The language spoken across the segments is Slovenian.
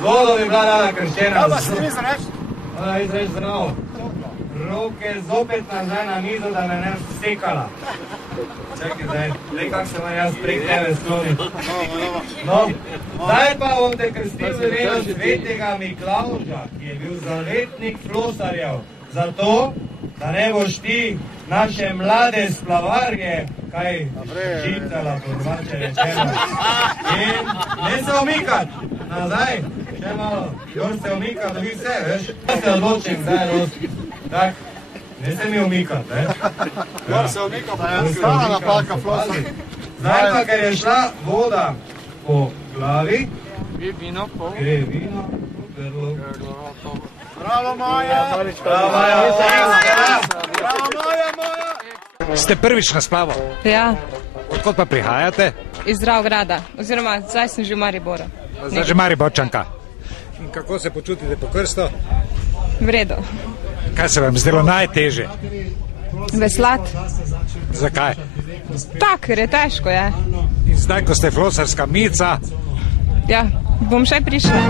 vodo bi bila rada krščena. Kaj pa si ti izreč? Izreč zdravo. Roke zopet nazaj na mizo, da me ne sekala. Čakaj zdaj, kak se vam jaz prek tebe sklonil. No, zdaj pa bom te krstil v imenu svetega Miklavža, ki je bil zavetnik flosarjev, zato, da ne boš ti naše mlade splavarje kaj žitala, po domače rečeno. In ne se omikat, nazaj, še malo, još se omika, dobi vse, veš. Ja se odločim, zdaj je dosti. Tak, ne se mi omikat, ne? Ja se omika, pa je stala napaka flosar. Zdaj pa, ker je šla voda po glavi, gre vino po grlu. Bravo, Maja! Bravo, Maja! Bravo, Maja! Ste prvič na splavu? Ja, Odkot pa prihajate? iz Dravograda, oziroma zdaj sem že v Mariboru. Zdaj že Mariborčanka. In kako se počutite po krstu? V redu. Kaj se vam zdelo najtežje? Veslat? Zakaj? Tak, ker je težko, je. In zdaj, ko ste flosarska mica, Ja, bom še prišla.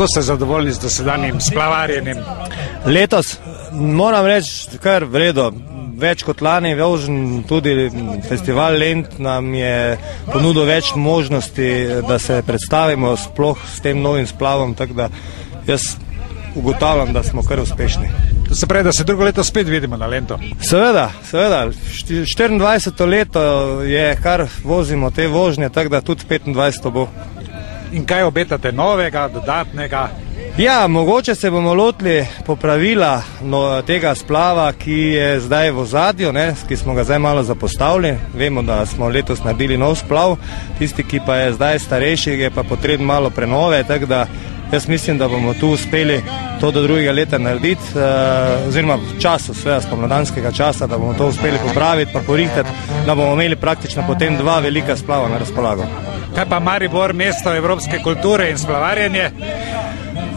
kako ste zadovoljni z dosedanjim splavarjenjem? Letos moram reči, kar v redu. Več kot lani, Velžen, tudi festival Lent nam je ponudil več možnosti, da se predstavimo sploh s tem novim splavom, tako da jaz ugotavljam, da smo kar uspešni. To se pravi, da se drugo leto spet vidimo na Lentu? Seveda, seveda. 24. leto je, kar vozimo te vožnje, tako da tudi 25. bo. In kaj obetate novega, dodatnega? Ja, mogoče se bomo lotili popravila tega splava, ki je zdaj v ozadju, ki smo ga zdaj malo zapostavili. Vemo, da smo letos naredili nov splav, tisti, ki pa je zdaj starejši, je pa potreben malo prenove, tako da jaz mislim, da bomo tu uspeli to do drugega leta narediti, oziroma v času, sveda spomladanskega časa, da bomo to uspeli popraviti pa porihtati, da bomo imeli praktično potem dva velika splava na razpolago. Kaj pa Maribor, mesto evropske kulture in splavarjenje?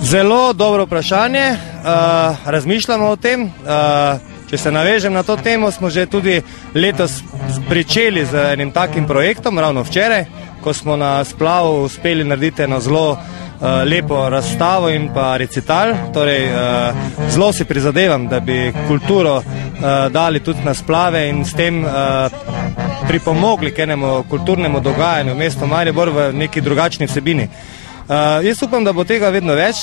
Zelo dobro vprašanje, razmišljamo o tem. Če se navežem na to temo, smo že tudi letos pričeli z enim takim projektom, ravno včeraj, ko smo na splavu uspeli narediti eno zelo lepo razstavo in pa recital. Torej, zelo si prizadevam, da bi kulturo dali tudi na splave in s tem pripomogli k enemu kulturnemu dogajanju v mestu Maribor v neki drugačni vsebini. Jaz upam, da bo tega vedno več.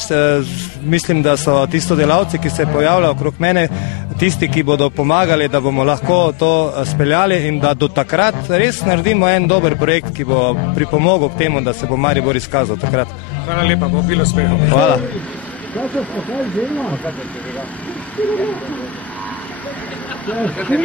Mislim, da so ti sodelavci, ki se pojavljajo okrog mene, tisti, ki bodo pomagali, da bomo lahko to speljali in da do takrat res naredimo en dober projekt, ki bo pripomogel k temu, da se bo Maribor izkazal takrat. Hvala lepa, bo bilo uspehov. Hvala. Kaj